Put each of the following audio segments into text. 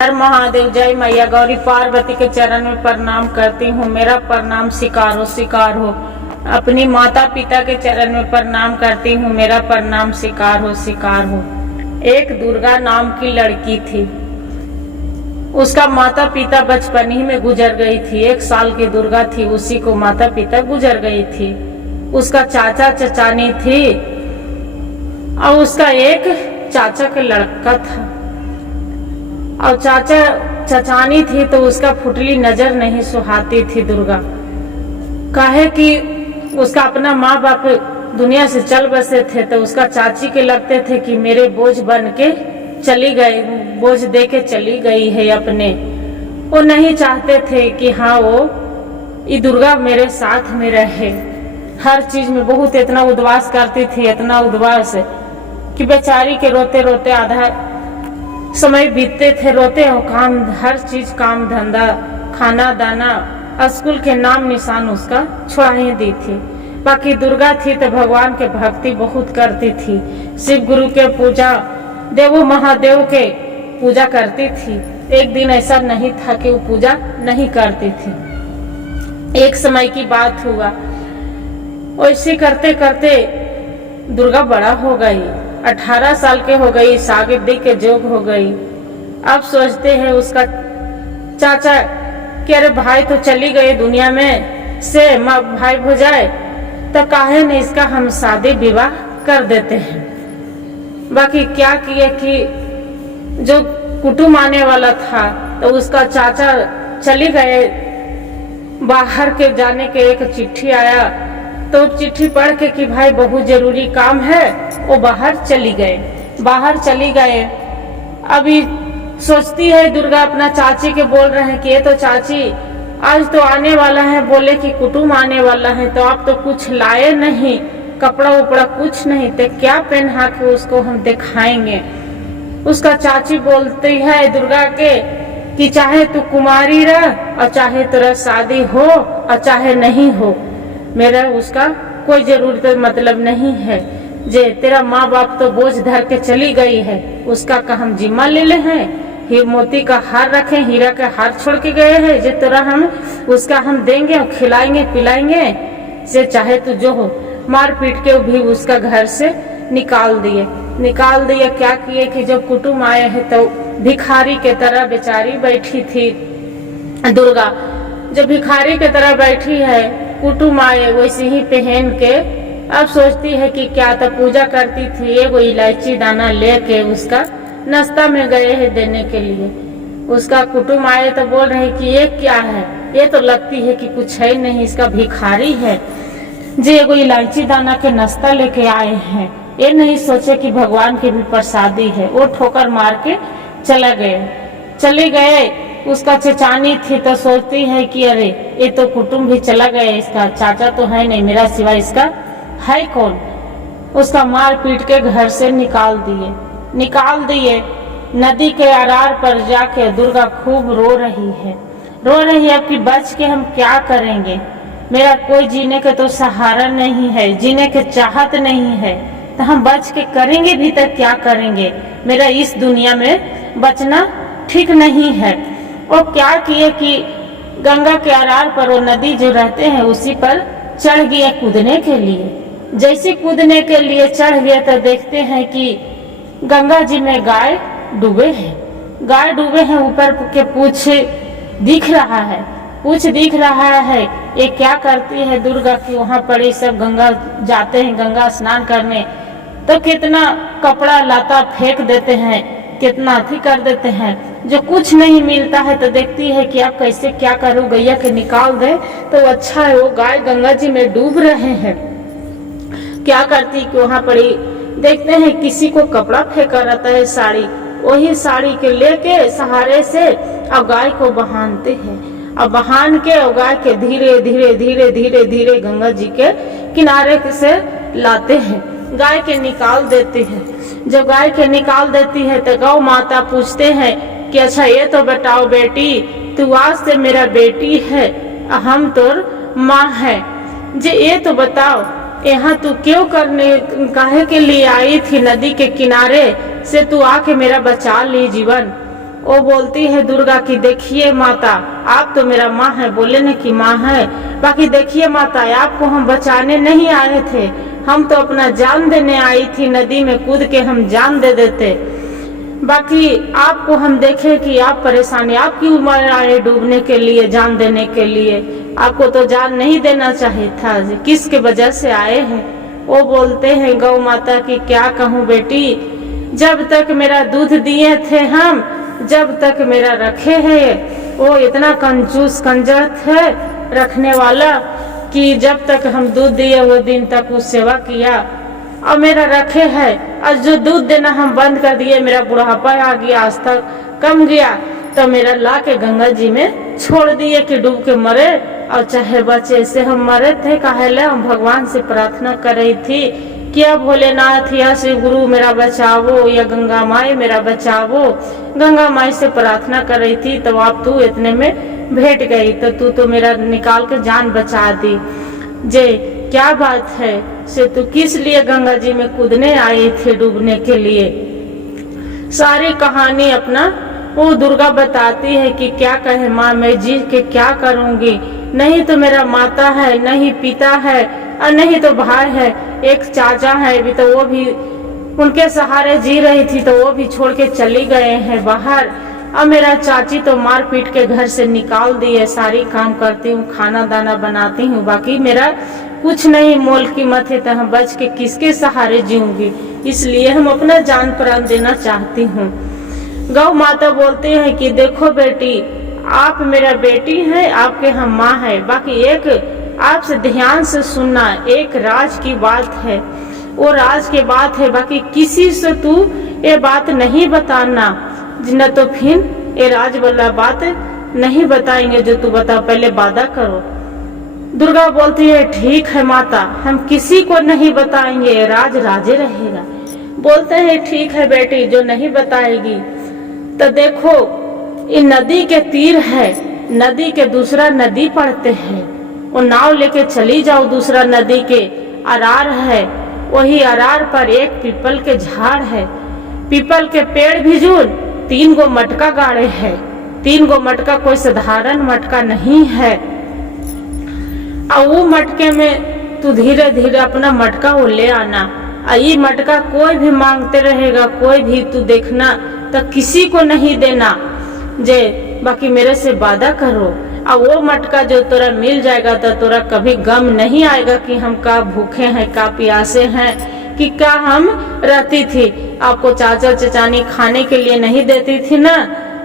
हर महादेव। जय मैया गौरी पार्वती के चरण में प्रणाम करती हूँ। मेरा प्रणाम स्वीकार हो, स्वीकार हो। अपनी माता पिता के चरण में प्रणाम करती हूँ। मेरा प्रणाम स्वीकार हो, स्वीकार हो। एक दुर्गा नाम की लड़की थी। उसका माता पिता बचपन ही में गुजर गई थी। 1 साल की दुर्गा थी, उसी को माता पिता गुजर गई थी। उसका चाचा चचानी थी और उसका एक चाचा का लड़का था और चाचा चचानी थी तो उसका फुटली नजर नहीं सुहाती थी दुर्गा। काहे कि उसका अपना माँ बाप दुनिया से चल बसे थे तो उसका चाची के लगते थे कि मेरे बोझ बन के चली गई, बोझ दे के चली गई है अपने। वो नहीं चाहते थे कि हाँ वो ये दुर्गा मेरे साथ में रहे। हर चीज में बहुत इतना उद्वास करती थी, इतना उद्वास कि बेचारी के रोते रोते आधा समय बीतते थे। रोते हो काम, हर चीज काम धंधा, खाना दाना, स्कूल के नाम निशान उसका छुड़ा ही दी थी। बाकी दुर्गा थी तो भगवान के भक्ति बहुत करती थी। शिव गुरु के पूजा, देवो महादेव के पूजा करती थी। एक दिन ऐसा नहीं था कि वो पूजा नहीं करती थी। एक समय की बात हुआ, ऐसे करते करते दुर्गा बड़ा हो गई, 18 साल के हो गई, शादी के जोग हो गई। अब सोचते हैं उसका चाचा कि अरे भाई तो चली गई दुनिया में से, माँ भाई हो जाए तो काहे नहीं इसका हम शादी विवाह कर देते हैं। बाकी क्या किए कि जो कुटुंब आने वाला था तो उसका चाचा चली गए। बाहर के जाने के एक चिट्ठी आया तो चिट्ठी पढ़ के कि भाई बहुत जरूरी काम है, वो बाहर चली गए। बाहर चली गए। अभी सोचती है दुर्गा, अपना चाची के बोल रहे हैं कि ये तो चाची आज तो आने वाला है, बोले कि कुटुंब आने वाला है तो आप तो कुछ लाए नहीं, कपड़ा उपड़ा कुछ नहीं, तो क्या पहना के उसको हम दिखाएंगे। उसका चाची बोलती है दुर्गा के कि चाहे तू कुमारी रह और चाहे तेरा शादी हो और चाहे नहीं हो, मेरा उसका कोई जरूरत मतलब नहीं है। जे तेरा माँ बाप तो बोझ धर के चली गई है, उसका का हम जिम्मा ले ले हैं। मोती का हार रखे, हीरा का हार छोड़ के गए हैं, जे तेरा हम उसका हम देंगे और खिलाएंगे पिलाएंगे। जे चाहे तू जो हो। मार पीट के भी उसका घर से निकाल दिए। क्या किए कि जब कुटुंब आए हैं तो भिखारी के तरह बेचारी बैठी थी दुर्गा। जब भिखारी के तरह बैठी है, कुटुंब आए वैसे ही पहन के अब सोचती है कि क्या तो पूजा करती थी। एगो इलायची दाना लेके उसका नाश्ता में गए हैं देने के लिए। उसका कुटुंब आए तो बोल रहे कि ये क्या है, ये तो लगती है कि कुछ है नहीं, इसका भिखारी है जी एगो इलायची दाना के नाश्ता लेके आए हैं। ये नहीं सोचे कि भगवान की भी प्रसादी है। वो ठोकर मार के चले गए। उसका चचानी थी तो सोचती है कि अरे ये तो कुटुंब भी चला गया, इसका चाचा तो है नहीं, मेरा सिवा इसका है कौन। उसका मार पीट के घर से निकाल दिए। नदी के अरार पर जाके दुर्गा खूब रो रही है अब कि बच के हम क्या करेंगे। मेरा कोई जीने के तो सहारा नहीं है, जीने के चाहत नहीं है, तो हम बच के करेंगे भी तो क्या करेंगे। मेरा इस दुनिया में बचना ठीक नहीं है। और क्या किए कि गंगा के अरार पर वो नदी जो रहते हैं उसी पर चढ़ गए कूदने के लिए। जैसे कूदने के लिए चढ़ गए तो देखते हैं कि गंगा जी में गाय डूबे हैं। ऊपर के पूछ दिख रहा है। ये क्या करती है दुर्गा कि वहाँ पर सब गंगा जाते हैं गंगा स्नान करने तो कितना कपड़ा लाता फेंक देते हैं, कितना अथी कर देते हैं। जो कुछ नहीं मिलता है तो देखती है कि अब कैसे क्या करूँ, गैया के निकाल दे तो अच्छा है। वो गाय गंगा जी में डूब रहे हैं। क्या करती कि वहाँ पर देखते हैं किसी को कपड़ा फेंका रहता है, साड़ी, वही साड़ी के लेके सहारे से और गाय को बहानते हैं। और बहान के और गाय के धीरे धीरे गंगा जी के किनारे से लाते हैं। गाय के निकाल देते हैं। जब गाय के निकाल देती है तो गौ माता पूछते हैं कि अच्छा ये तो बताओ बेटी, तू आज से मेरा बेटी है, हम तोर माँ है जे, ये तो बताओ यहाँ तू क्यों काहे के लिए आई थी नदी के किनारे से, तू आके मेरा बचा ली जीवन। वो बोलती है दुर्गा कि देखिए माता, आप तो मेरा माँ है, बोले न कि माँ है, बाकी देखिए माता, आपको हम बचाने नहीं आए थे, हम तो अपना जान देने आई थी, नदी में कूद के हम जान दे देते, बाकी आपको हम देखे कि आप परेशानी, आप क्यों मर आए डूबने के लिए, जान देने के लिए, आपको तो जान नहीं देना चाहिए था, किसके वजह से आए हैं। वो बोलते हैं गौ माता की क्या कहूँ बेटी, जब तक मेरा दूध दिए थे हम, जब तक मेरा रखे हैं, वो इतना कंजूस कंजर थे रखने वाला कि जब तक हम दूध दिए वो दिन तक वो सेवा किया, और मेरा रखे है, और जो दूध देना हम बंद कर दिए, मेरा बुढ़ापा आ गया, आज तक कम गया, तो मेरा ला के गंगा जी में छोड़ दिए कि डूब के मरे, और चाहे बचे से हम मरे थे, काहेले हम भगवान से प्रार्थना कर रही थी कि अब भोलेनाथ या शिव गुरु मेरा बचावो, या गंगा माई मेरा बचावो, गंगा माई से प्रार्थना कर रही थी, तो आप तू इतने में भेंट गई, तो तू तो मेरा निकाल के जान बचा दी, जे क्या बात है, से तू किस लिए गंगा जी में कूदने आई थी डूबने के लिए। सारी कहानी अपना वो दुर्गा बताती है कि क्या कहे माँ, मैं जी के क्या करूंगी, नहीं तो मेरा माता है, नहीं पिता है, और नहीं तो भाई है, एक चाचा है भी, तो वो भी उनके सहारे जी रही थी, तो वो भी छोड़ के चली गए हैं बाहर, और मेरा चाची तो मार पीट के घर से निकाल दिए, सारी काम करती हूँ, खाना दाना बनाती हूँ, बाकी मेरा कुछ नहीं, मोल कीमत है, तो हम बच के किसके सहारे जीऊंगी, इसलिए हम अपना जान प्राण देना चाहती हूँ। गौ माता बोलते हैं कि देखो बेटी, आप मेरा बेटी है, आपके हम माँ है, बाकी एक आपसे ध्यान से सुनना, एक राज की बात है, वो राज की बात है, बाकी किसी से तू ये बात नहीं बताना, न तो फिर ये राज वाला बात नहीं बताएंगे, जो तू बता, पहले वादा करो। दुर्गा बोलती है ठीक है माता, हम किसी को नहीं बताएंगे, राज राजे रहेगा। बोलते हैं ठीक है बेटी, जो नहीं बताएगी, तो देखो ये नदी के तीर है, नदी के दूसरा नदी पड़ते हैं, वो नाव लेके चली जाओ, दूसरा नदी के अरार है, वही अरार पर एक पीपल के झाड़ है, पीपल के पेड़ भी जुड़ 3 गो मटका गाड़े है, 3 गो मटका कोई साधारण मटका नहीं है, और वो मटके में तू धीरे धीरे अपना मटका वो ले आना, और ये मटका कोई भी मांगते रहेगा, कोई भी तू देखना, तो किसी को नहीं देना, जे बाकी मेरे से वादा करो, और वो मटका जो तोरा मिल जाएगा, तो तोरा कभी गम नहीं आएगा कि हम का भूखे हैं, का प्यासे हैं, कि क्या हम रहती थी, आपको चाचा चचानी खाने के लिए नहीं देती थी ना।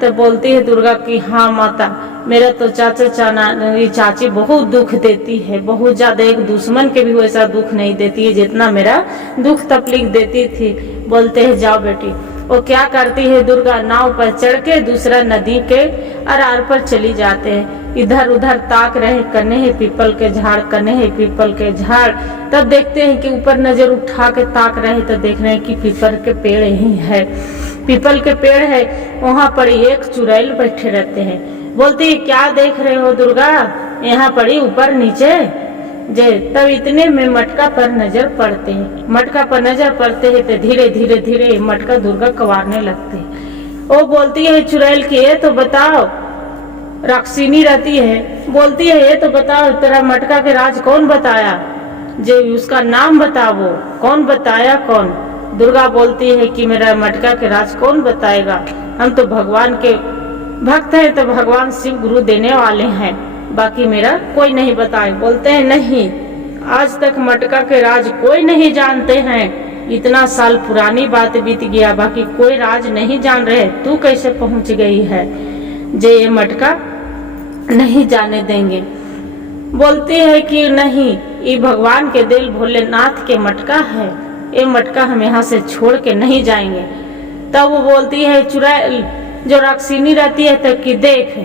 तो बोलती है दुर्गा कि हाँ माता, मेरा तो चाची बहुत दुख देती है, बहुत ज्यादा, एक दुश्मन के भी वैसा दुख नहीं देती है जितना मेरा दुख तकलीफ देती थी। बोलते हैं जाओ बेटी। वो क्या करती है दुर्गा, नाव पर चढ़ के दूसरा नदी के अरार पर चली जाते हैं, इधर उधर ताक रहे, कने है पीपल के झाड़, कने है पीपल के झाड़। तब देखते हैं कि ऊपर नजर उठा के ताक रहे, तो देख रहे हैं कि पीपल के पेड़ ही है, पीपल के पेड़ है, वहाँ पर एक चुड़ैल बैठे रहते हैं। बोलती क्या देख रहे हो दुर्गा, यहाँ पड़ी ऊपर नीचे जे। तब इतने में मटका पर नजर पड़ते हैं, मटका पर नजर पड़ते हैं तो धीरे धीरे धीरे मटका दुर्गा कवारने लगते हैं। वो बोलती है चुड़ैल की ये तो बताओ, राक्षिनी रहती है, बोलती है ये तो बताओ तेरा मटका के राज कौन बताया, जे उसका नाम बताओ, कौन बताया कौन। दुर्गा बोलती है कि मेरा मटका के राज कौन बताएगा, हम तो भगवान के भक्त हैं, तो भगवान शिव गुरु देने वाले हैं, बाकी मेरा कोई नहीं बताए। बोलते हैं नहीं, आज तक मटका के राज कोई नहीं जानते हैं, इतना साल पुरानी बात बीत गया, बाकी कोई राज नहीं जान रहे, तू कैसे पहुंच गई है जे ये मटका नहीं जाने देंगे। बोलती है कि नहीं, ये भगवान के दिल भोलेनाथ के मटका है, ये मटका हम यहाँ से छोड़ के नहीं जाएंगे। तब वो बोलती है चुड़ैल जो राक्षिनी रहती है, तो कि देख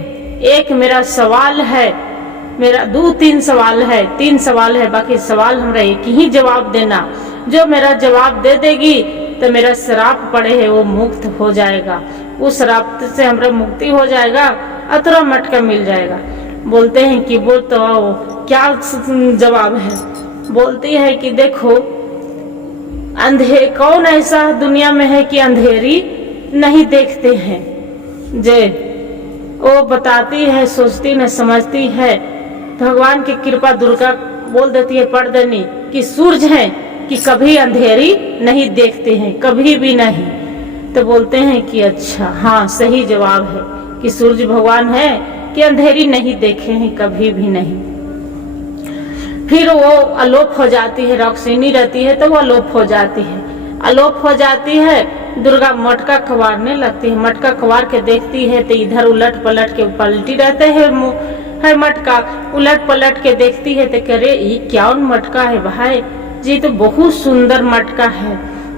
एक मेरा सवाल है, मेरा 2-3 सवाल है, 3 सवाल है, बाकी सवाल हमरा एक ही जवाब देना, जो मेरा जवाब दे देगी तो मेरा श्राप पड़े है वो मुक्त हो जाएगा, उस श्राप से हमरा मुक्ति हो जाएगा, अतरा मटका मिल जाएगा। बोलते हैं कि बोल तो आओ क्या जवाब है। बोलती है कि देखो कौन ऐसा दुनिया में है कि अंधेरी नहीं देखते हैं, जे वो बताती है, सोचती न समझती है। भगवान की कृपा दुर्गा बोल देती है पर्दनी कि सूरज है कि कभी अंधेरी नहीं देखते हैं, कभी भी नहीं। तो बोलते हैं कि अच्छा हाँ सही जवाब है कि सूरज भगवान है कि अंधेरी नहीं देखे हैं कभी भी नहीं। फिर वो अलोप हो जाती है, रोशनी रहती है तो वो अलोप हो जाती है। अलोप हो जाती है, दुर्गा मटका खवारने लगती है। मटका खवार के देखती है तो इधर उलट पलट के पलटी रहते है मटका। उलट पलट के देखती है तो करे ये क्या मटका है भाई जी, तो बहुत सुंदर मटका है।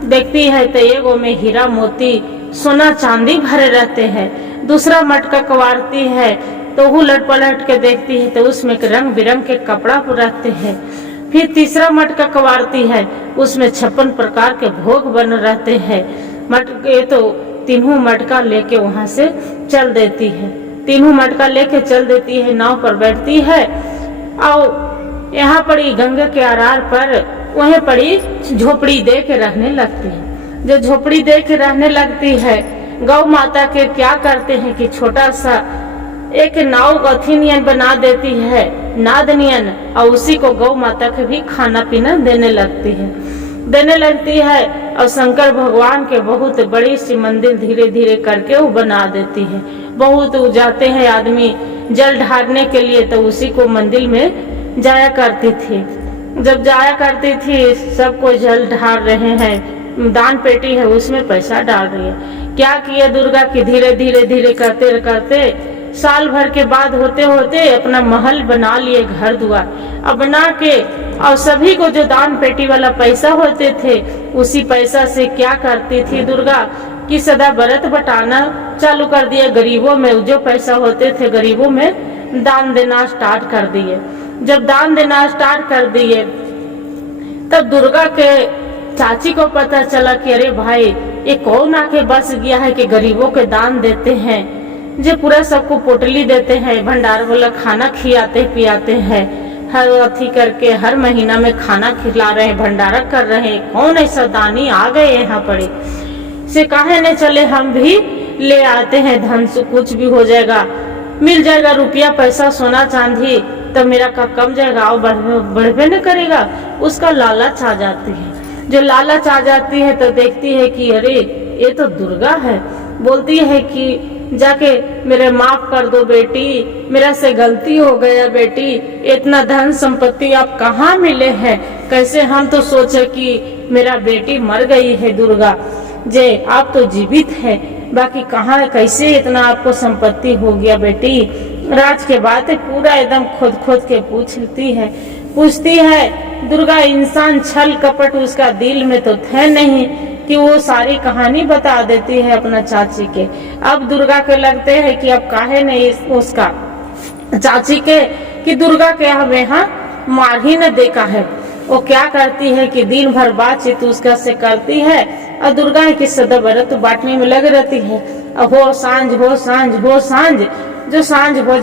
देखती है तो एगो में हीरा मोती सोना चांदी भरे रहते हैं। दूसरा मटका कवारती है तो उलट पलट के देखती है तो उसमें रंग बिरंग के कपड़ा रहते हैं। फिर तीसरा मटका कवारती है, उसमें 56 प्रकार के भोग बन रहते हैं। मटके तो तीनों मटका लेके वहां से चल देती है। तीनों मटका लेके चल देती है, नाव पर बैठती है और यहाँ पड़ी गंगा के आरार पर वहीं पड़ी झोपड़ी दे के रहने लगती है। जो झोपड़ी दे के रहने लगती है, गौ माता के क्या करते हैं कि छोटा सा एक नाव गथिनियन बना देती है, नादनियन, और उसी को गौ माता के भी खाना पीना देने लगती है। और शंकर भगवान के बहुत बड़ी सी मंदिर धीरे धीरे करके वो बना देती है। बहुत जाते हैं आदमी जल ढारने के लिए तो उसी को मंदिर में जाया करती थी। जब जाया करती थी सब कोई जल ढार रहे हैं, दान पेटी है उसमें पैसा डाल रही है। क्या किए दुर्गा की धीरे धीरे करते करते साल भर के बाद होते होते अपना महल बना लिए, घर द्वार अब बना के, और सभी को जो दान पेटी वाला पैसा होते थे उसी पैसा से क्या करती थी दुर्गा कि सदा व्रत बटाना चालू कर दिए। गरीबों में जो पैसा होते थे गरीबों में दान देना स्टार्ट कर दिए। जब दान देना स्टार्ट कर दिए तब दुर्गा के चाची को पता चला कि अरे भाई ये कौन आके बस गया है कि गरीबों के दान देते हैं, जो पूरा सबको पोटली देते हैं, भंडार वाला खाना खिलाते पियाते हैं, हर अथी करके हर महीना में खाना खिला रहे हैं, भंडारा कर रहे हैं। कौन ऐसा दानी आ गए यहाँ पड़े से काहे न चले हम भी ले आते हैं, धन से कुछ भी हो जाएगा, मिल जाएगा रुपया पैसा सोना चांदी तो मेरा का कम जाएगा और बढ़वे न करेगा। उसका लालच आ जाती है। जो लालच आ जाती है तो देखती है कि अरे ये तो दुर्गा है। बोलती है कि जाके मेरे माफ कर दो बेटी, मेरा से गलती हो गया बेटी, इतना धन संपत्ति आप कहाँ मिले हैं, कैसे हम तो सोचे कि मेरा बेटी मर गई है दुर्गा जे, आप तो जीवित है, बाकी कहाँ कैसे इतना आपको संपत्ति हो गया बेटी। राज के बातें पूरा एकदम खोद के पूछती है दुर्गा। इंसान छल कपट उसका दिल में तो थे नहीं कि वो सारी कहानी बता देती है अपना चाची के। अब दुर्गा के लगते है कि अब काहे नहीं उसका चाची के कि दुर्गा के हमें यहाँ मार ही न देखा है। वो क्या करती है कि दिन भर बातचीत उसका से करती है और दुर्गा है कि सदा व्रत बांटने में लग रहती है। अब हो सांझ जो सांझ हो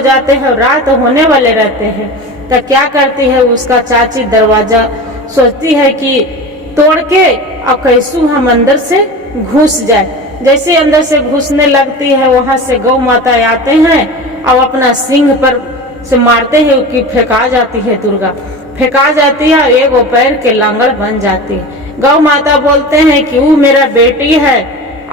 जाते हैं और रात होने वाले रहते हैं तो क्या करती है उसका चाची दरवाजा सोचती है कि तोड़ के और कैसू हम अंदर से घुस जाए। जैसे अंदर से घुसने लगती है वहां से गौ माता आते हैं और अपना सिंह पर से मारते हैं कि फेंका जाती है दुर्गा, फेंका जाती है, एक पैर के लांगड़ बन जाती है। गौ माता बोलते हैं कि वो मेरा बेटी है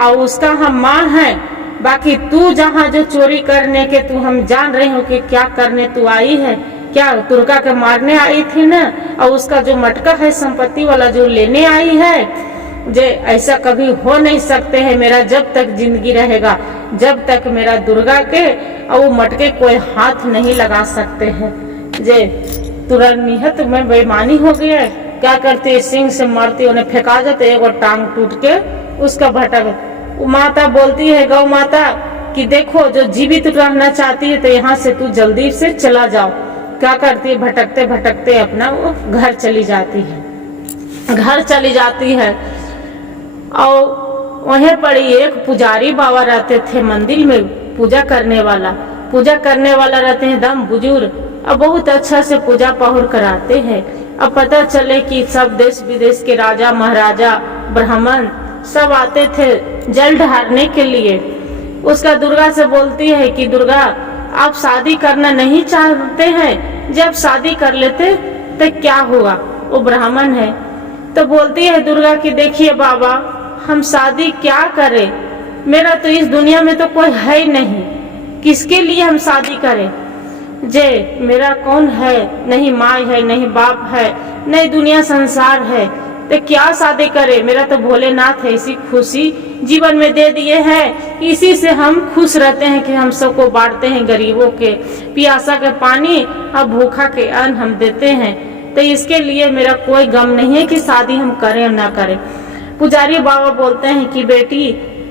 और उसका हम माँ है, बाकी तू जहाँ जो चोरी करने के तू हम जान रहे हो कि क्या करने तू आई है, क्या दुर्गा के मारने आई थी ना, और उसका जो मटका है संपत्ति वाला जो लेने आई है। जे ऐसा कभी हो नहीं सकते है, मेरा जब तक जिंदगी रहेगा जब तक मेरा दुर्गा के और वो मटके कोई हाथ नहीं लगा सकते हैं। जे तुरंत निहत में बेईमानी हो गया है, क्या करते सिंह से मारती उन्हें फेंका जाते, एक और टांग टूट के उसका भटक। माता बोलती है गौ माता कि देखो जो जीवित रहना चाहती है तो यहाँ से तू जल्दी से चला जाओ। क्या करती है भटकते भटकते अपना वो घर चली जाती है और वहीं पर एक पुजारी बाबा रहते थे मंदिर में पूजा करने वाला रहते हैं दम बुजुर्ग, अब बहुत अच्छा से पूजा पाहुर कराते हैं। अब पता चले कि सब देश विदेश के राजा महाराजा ब्राह्मण सब आते थे जल ढारने के लिए। उसका दुर्गा से बोलती है कि दुर्गा आप शादी करना नहीं चाहते हैं, जब शादी कर लेते तो क्या हुआ। वो ब्राह्मण है तो बोलती है दुर्गा कि देखिए बाबा, हम शादी क्या करें, मेरा तो इस दुनिया में तो कोई है ही नहीं, किसके लिए हम शादी करें। जे मेरा कौन है, नहीं माँ है, नहीं बाप है, नहीं दुनिया संसार है, तो क्या शादी करे। मेरा तो भोलेनाथ है, इसी खुशी जीवन में दे दिए हैं, इसी से हम खुश रहते हैं कि हम सबको बांटते हैं, गरीबों के प्यासा के पानी और भूखा के अन्न हम देते हैं। तो इसके लिए मेरा कोई गम नहीं है कि शादी हम करें ना करें। पुजारी बाबा बोलते हैं कि बेटी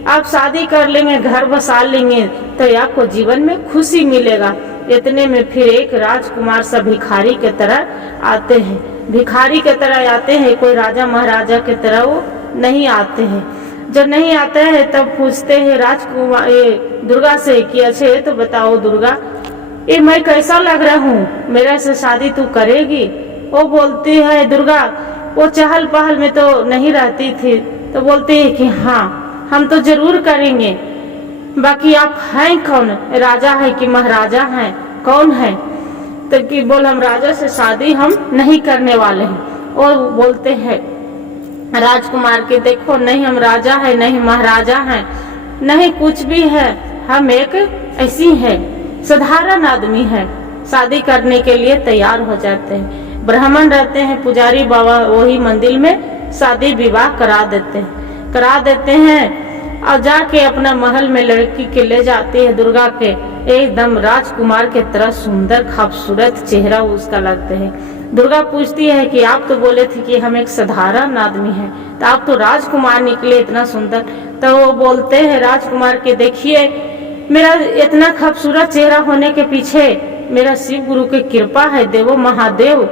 आप शादी कर लेंगे, घर बसा लेंगे तो आपको जीवन में खुशी मिलेगा। इतने में फिर एक राजकुमार सा भिखारी के तरह आते हैं, भिखारी के तरह आते हैं, कोई राजा महाराजा के तरह वो नहीं आते हैं। जब नहीं आते हैं तब पूछते हैं राजकुमार दुर्गा से कि अच्छे तो बताओ दुर्गा, ये मैं कैसा लग रहा हूँ, मेरे से शादी तू करेगी। वो बोलती है दुर्गा, वो चहल पहल में तो नहीं रहती थी, तो बोलती है कि हाँ हम तो जरूर करेंगे, बाकी आप हैं कौन, राजा है कि महाराजा हैं, कौन है। तो कि बोल हम राजा से शादी हम नहीं करने वाले हैं। और बोलते हैं राजकुमार के देखो नहीं हम राजा है, नहीं महाराजा हैं, नहीं कुछ भी है, हम एक ऐसी है साधारण आदमी है। शादी करने के लिए तैयार हो जाते हैं। ब्राह्मण रहते हैं, पुजारी बाबा वही मंदिर में शादी विवाह करा देते हैं और जाके अपना महल में लड़की के ले जाते हैं। दुर्गा के एकदम राजकुमार के तरह सुंदर खूबसूरत चेहरा उसका लगते है। दुर्गा पूछती है कि आप तो बोले थे कि हम एक साधारण आदमी हैं, तो आप तो राजकुमार निकले इतना सुंदर। तो वो बोलते हैं राजकुमार के देखिए मेरा इतना खूबसूरत चेहरा होने के पीछे मेरा शिव गुरु की कृपा है, देवो महादेव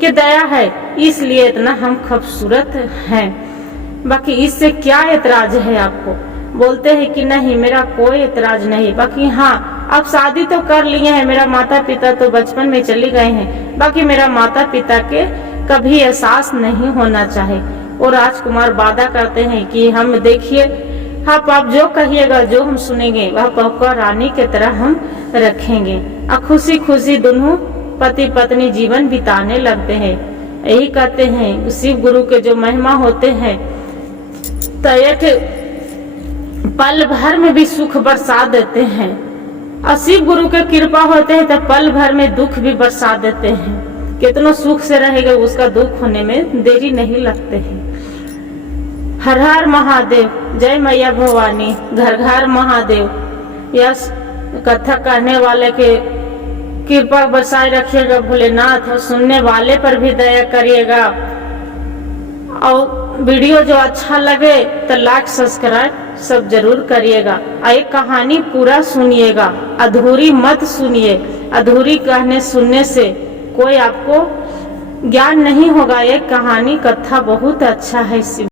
की दया है, इसलिए इतना हम खूबसूरत हैं, बाकी इससे क्या एतराज है आपको। बोलते हैं कि नहीं मेरा कोई एतराज नहीं, बाकी हाँ आप शादी तो कर लिए हैं, मेरा माता पिता तो बचपन में चले गए हैं, बाकी मेरा माता पिता के कभी एहसास नहीं होना चाहिए। और राजकुमार वादा करते हैं कि हम देखिए आप जो कहिएगा जो हम सुनेंगे वह आपको रानी के तरह हम रखेंगे। और खुशी खुशी दोनों पति पत्नी जीवन बिताने लगते हैं। यही कहते हैं शिव गुरु के जो महिमा होते हैं तो एक पल भर में भी सुख बरसा देते हैं, और शिव गुरु के कृपा होते हैं तो पल भर में दुख भी बरसा देते हैं। कितना सुख से रहेगा उसका दुख होने में देरी नहीं लगते हैं। हर हर महादेव, जय मैया भवानी, घर घर महादेव। यस कथा कहने वाले के कृपा बरसाए रखिएगा भोलेनाथ, और सुनने वाले पर भी दया करिएगा। और वीडियो जो अच्छा लगे तो लाइक सब्सक्राइब सब जरूर करिएगा। एक कहानी पूरा सुनिएगा, अधूरी मत सुनिए। अधूरी कहने सुनने से कोई आपको ज्ञान नहीं होगा। एक कहानी कथा बहुत अच्छा है।